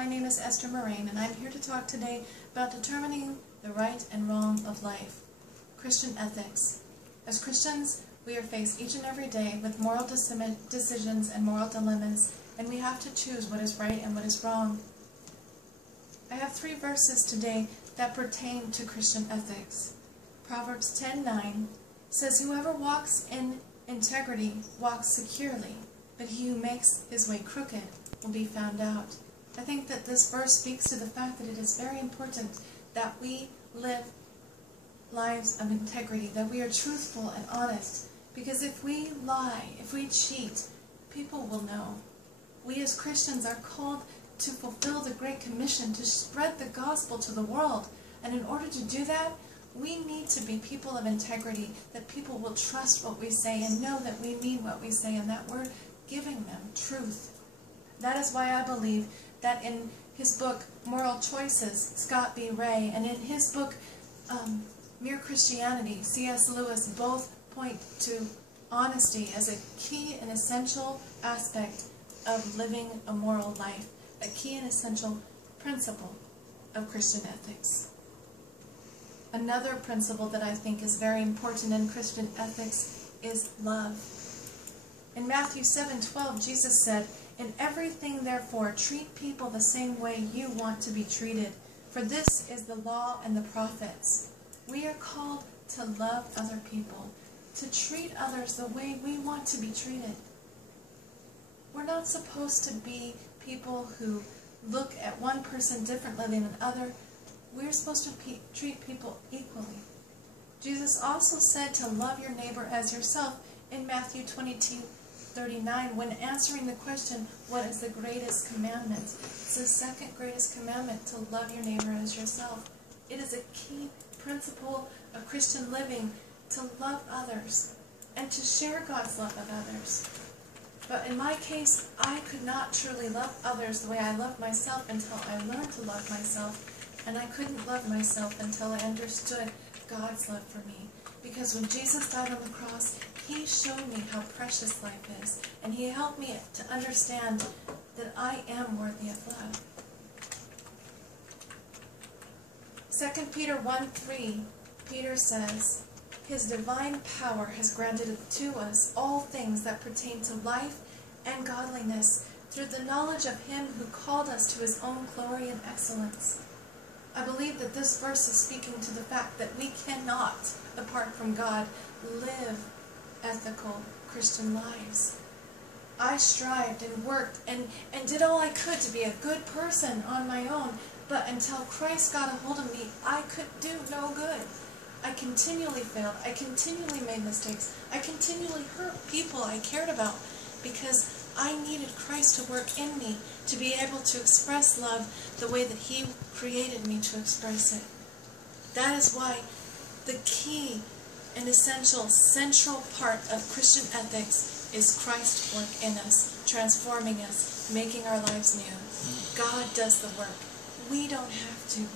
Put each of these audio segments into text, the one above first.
my name is Esther Moraine, and I'm here to talk today about determining the right and wrong of life. Christian ethics. As Christians, we are faced each and every day with moral decisions and moral dilemmas, and we have to choose what is right and what is wrong. I have 3 verses today that pertain to Christian ethics. Proverbs 10:9 says, "Whoever walks in integrity walks securely, but he who makes his way crooked will be found out." I think that this verse speaks to the fact that it is very important that we live lives of integrity, that we are truthful and honest, because if we lie, if we cheat, people will know. We as Christians are called to fulfill the Great Commission, to spread the gospel to the world, and in order to do that, we need to be people of integrity, that people will trust what we say and know that we mean what we say and that we're giving them truth. That is why I believe that in his book, Moral Choices, Scott B. Ray, and in his book, Mere Christianity, C.S. Lewis both point to honesty as a key and essential aspect of living a moral life, a key and essential principle of Christian ethics. Another principle that I think is very important in Christian ethics is love. In Matthew 7:12, Jesus said, "In everything, therefore, treat people the same way you want to be treated, for this is the law and the prophets." We are called to love other people, to treat others the way we want to be treated. We're not supposed to be people who look at one person differently than another. We're supposed to treat people equally. Jesus also said to love your neighbor as yourself in Matthew 22:39 when answering the question, what is the greatest commandment? It's the second greatest commandment, to love your neighbor as yourself. It is a key principle of Christian living to love others and to share God's love with others. But in my case, I could not truly love others the way I loved myself until I learned to love myself, and I couldn't love myself until I understood God's love for me. Because when Jesus died on the cross, He showed me how precious life is, and He helped me to understand that I am worthy of love. 2 Peter 1:3, Peter says, "His divine power has granted to us all things that pertain to life and godliness through the knowledge of Him who called us to His own glory and excellence." I believe that this verse is speaking to the fact that we cannot, apart from God, live ethical Christian lives. I strived and worked and did all I could to be a good person on my own, but until Christ got a hold of me, I could do no good. I continually failed. I continually made mistakes. I continually hurt people I cared about because I needed Christ to work in me to be able to express love the way that He created me to express it. That is why the key and essential central part of Christian ethics is Christ's work in us, transforming us, making our lives new. God does the work. We don't have to.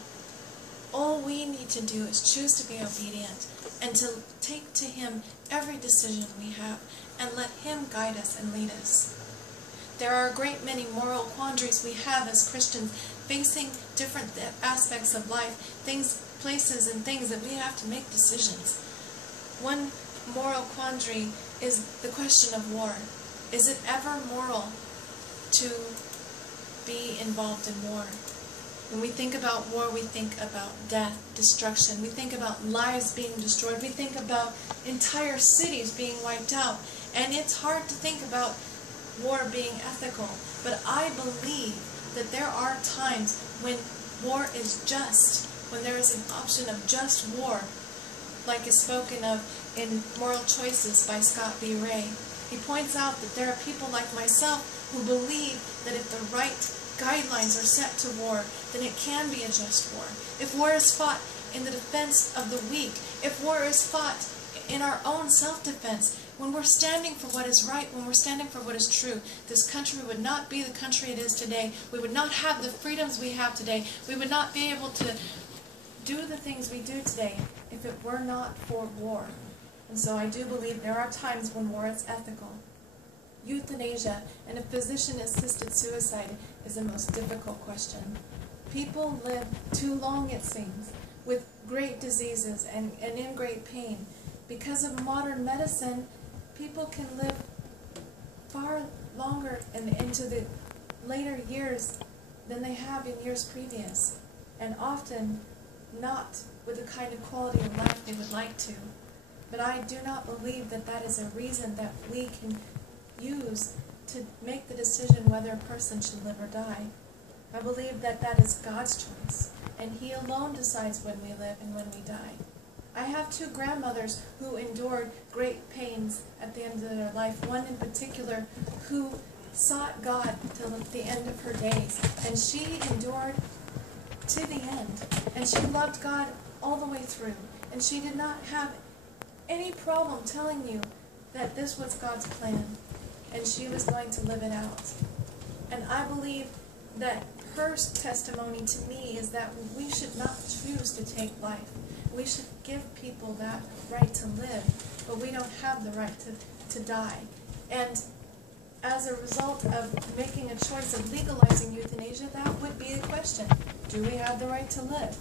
All we need to do is choose to be obedient and to take to Him every decision we have and let Him guide us and lead us. There are a great many moral quandaries we have as Christians facing different aspects of life, places and things that we have to make decisions. One moral quandary is the question of war. Is it ever moral to be involved in war? When we think about war, we think about death, destruction. We think about lives being destroyed. We think about entire cities being wiped out. And it's hard to think about war being ethical. But I believe that there are times when war is just, when there is an option of just war, like is spoken of in Moral Choices by Scott B. Ray. He points out that there are people like myself who believe that if the right guidelines are set to war, then it can be a just war. If war is fought in the defense of the weak, if war is fought in our own self-defense, when we're standing for what is right, when we're standing for what is true, this country would not be the country it is today. We would not have the freedoms we have today. We would not be able to do the things we do today if it were not for war. And so I do believe there are times when war is ethical. Euthanasia and a physician-assisted suicide is the most difficult question. People live too long, it seems, with great diseases and in great pain. Because of modern medicine, people can live far longer and into the later years than they have in years previous, and often not with the kind of quality of life they would like to. But I do not believe that that is a reason that we can use to make the decision whether a person should live or die. I believe that that is God's choice, and He alone decides when we live and when we die. I have two grandmothers who endured great pains at the end of their life, one in particular who sought God till the end of her days, and she endured to the end, and she loved God all the way through, and she did not have any problem telling you that this was God's plan, and she was going to live it out. And I believe that her testimony to me is that we should not choose to take life. We should give people that right to live, but we don't have the right to die. And as a result of making a choice of legalizing euthanasia, that would be the question. Do we have the right to live?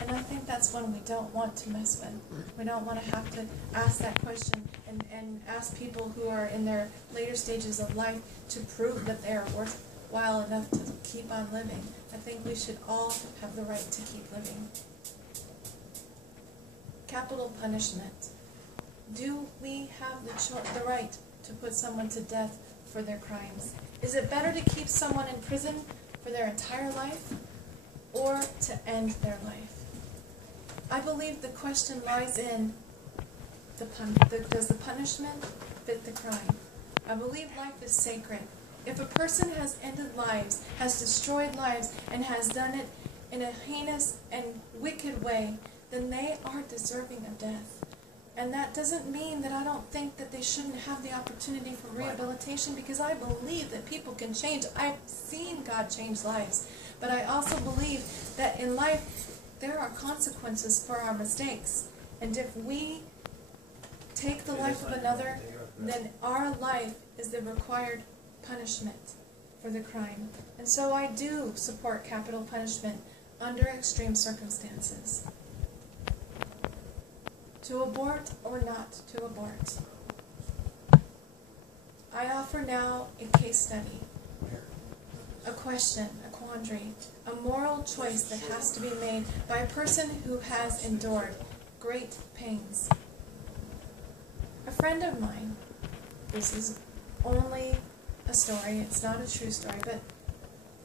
And I think that's one we don't want to mess with. We don't want to have to ask that question and ask people who are in their later stages of life to prove that they are worthwhile enough to keep on living. I think we should all have the right to keep living. Capital punishment. Do we have the right to put someone to death for their crimes? Is it better to keep someone in prison for their entire life or to end their life? I believe the question lies in does the punishment fit the crime? I believe life is sacred. If a person has ended lives, has destroyed lives, and has done it in a heinous and wicked way, then they are deserving of death. And that doesn't mean that I don't think that they shouldn't have the opportunity for rehabilitation, because I believe that people can change. I've seen God change lives. But I also believe that in life there are consequences for our mistakes. And if we take the life of another, then our life is the required punishment for the crime. And so I do support capital punishment under extreme circumstances. To abort or not to abort. I offer now a case study, a question, a quandary, a moral choice that has to be made by a person who has endured great pains. A friend of mine, this is only a story, it's not a true story, but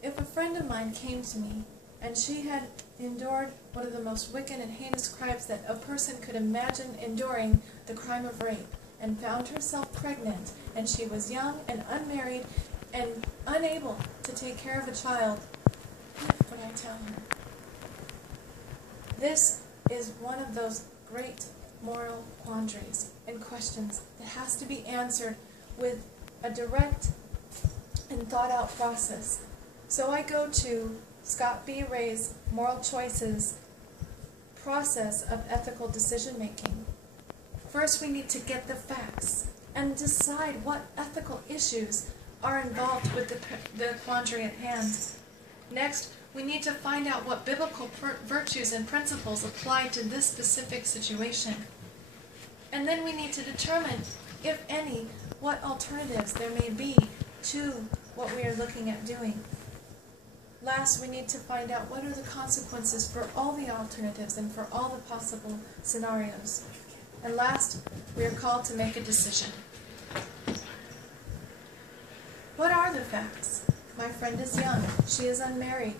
if a friend of mine came to me and she had endured one of the most wicked and heinous crimes that a person could imagine enduring, the crime of rape, and found herself pregnant, and she was young and unmarried and unable to take care of a child, what would I tell her? This is one of those great moral quandaries and questions that has to be answered with a direct and thought-out process. So I go to Scott B. Ray's Moral Choices process of ethical decision-making. First, we need to get the facts and decide what ethical issues are involved with the quandary at hand. Next, we need to find out what biblical virtues and principles apply to this specific situation. And then we need to determine, if any, what alternatives there may be to what we are looking at doing. Last, we need to find out what are the consequences for all the alternatives and for all the possible scenarios. And last, we are called to make a decision. What are the facts? My friend is young. She is unmarried.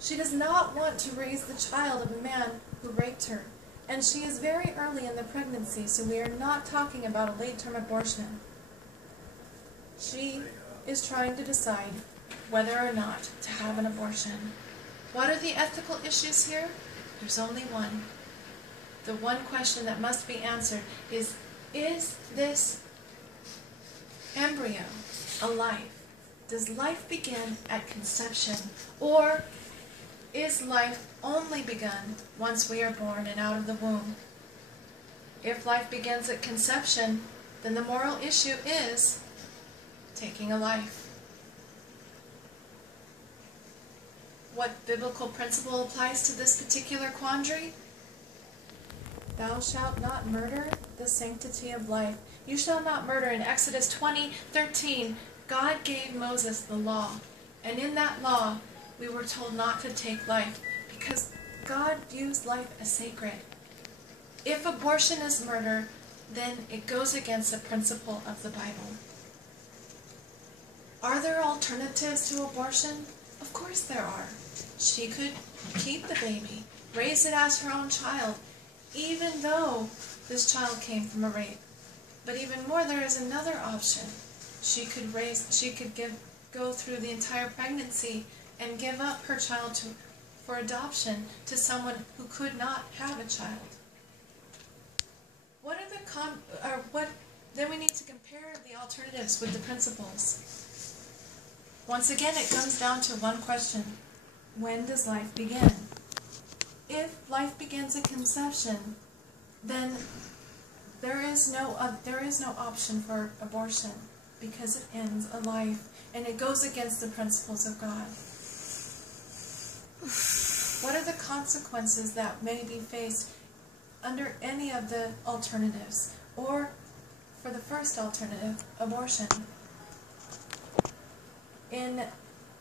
She does not want to raise the child of a man who raped her. And she is very early in the pregnancy, so we are not talking about a late-term abortion. She is trying to decide whether or not to have an abortion. What are the ethical issues here? There's only one. The one question that must be answered is this embryo a life? Does life begin at conception, or is life only begun once we are born and out of the womb? If life begins at conception, then the moral issue is taking a life. what biblical principle applies to this particular quandary? Thou shalt not murder, the sanctity of life. You shall not murder. In Exodus 20:13, God gave Moses the law. And in that law, we were told not to take life because God views life as sacred. If abortion is murder, then it goes against the principle of the Bible. Are there alternatives to abortion? Of course there are. She could keep the baby, raise it as her own child, even though this child came from a rape. But even more, there is another option. She could go through the entire pregnancy and give up her child for adoption to someone who could not have a child. Then we need to compare the alternatives with the principles. Once again, it comes down to one question. When does life begin? If life begins at conception, then there is no option for abortion because it ends a life and it goes against the principles of God. What are the consequences that may be faced under any of the alternatives, or for the first alternative, abortion? In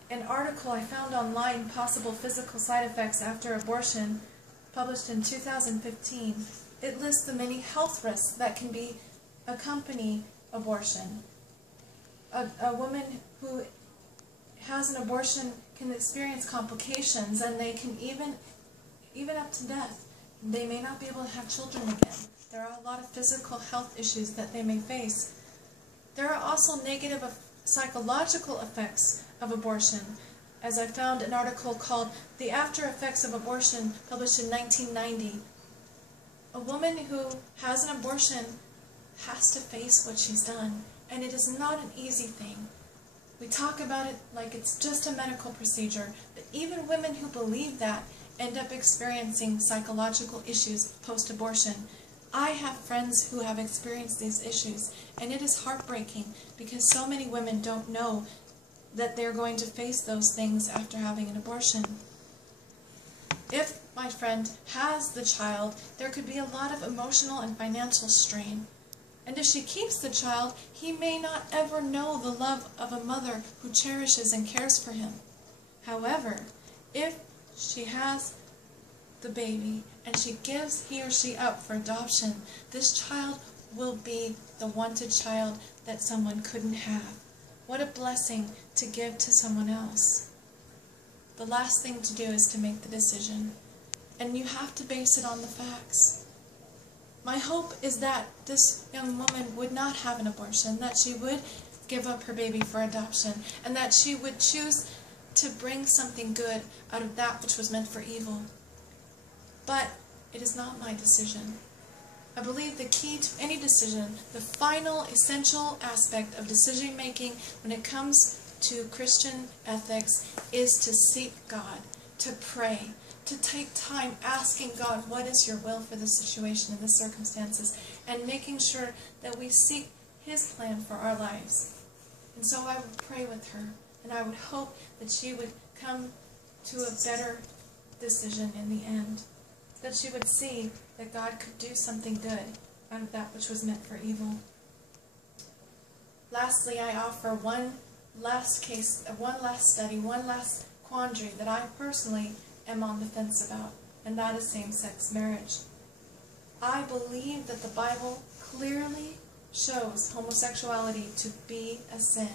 an article I found online, Possible Physical Side Effects After Abortion, published in 2015, it lists the many health risks that can accompany abortion. A woman who has an abortion can experience complications, and they can even up to death. They may not be able to have children again. There are a lot of physical health issues that they may face. There are also negative psychological effects of abortion, as I found an article called The After Effects of Abortion, published in 1990. A woman who has an abortion has to face what she's done, and it is not an easy thing. We talk about it like it's just a medical procedure, but even women who believe that end up experiencing psychological issues post-abortion. I have friends who have experienced these issues, and it is heartbreaking because so many women don't know that they're going to face those things after having an abortion. If my friend has the child, there could be a lot of emotional and financial strain. And if she keeps the child, he may not ever know the love of a mother who cherishes and cares for him. However, if she has the baby and she gives he or she up for adoption, this child will be the wanted child that someone couldn't have. What a blessing to give to someone else. The last thing to do is to make the decision, and you have to base it on the facts. My hope is that this young woman would not have an abortion, that she would give up her baby for adoption, and that she would choose to bring something good out of that which was meant for evil. But it is not my decision. I believe the key to any decision, the final essential aspect of decision making when it comes to Christian ethics, is to seek God, to pray, to take time asking God, what is your will for this situation and the circumstances, and making sure that we seek His plan for our lives. And so I would pray with her, and I would hope that she would come to a better decision in the end, that she would see that God could do something good out of that which was meant for evil. Lastly, I offer one last study, one last quandary that I personally am on the fence about, and that is same-sex marriage. I believe that the Bible clearly shows homosexuality to be a sin,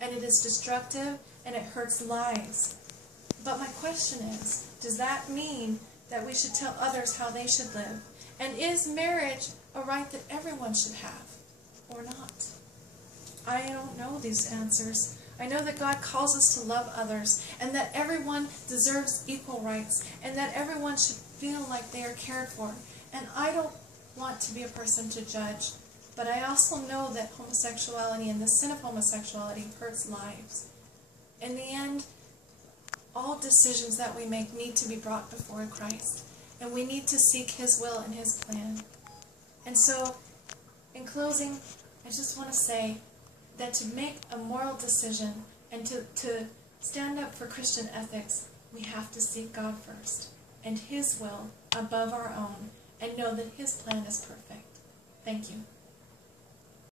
and it is destructive and it hurts lives. But my question is, does that mean that we should tell others how they should live? And is marriage a right that everyone should have, or not? I don't know these answers. I know that God calls us to love others, and that everyone deserves equal rights, and that everyone should feel like they are cared for. And I don't want to be a person to judge, but I also know that homosexuality and the sin of homosexuality hurts lives. In the end, all decisions that we make need to be brought before Christ, and we need to seek His will and His plan. And so, in closing, I just want to say that to make a moral decision and to stand up for Christian ethics we have to seek God first, and His will above our own, and know that His plan is perfect. Thank you.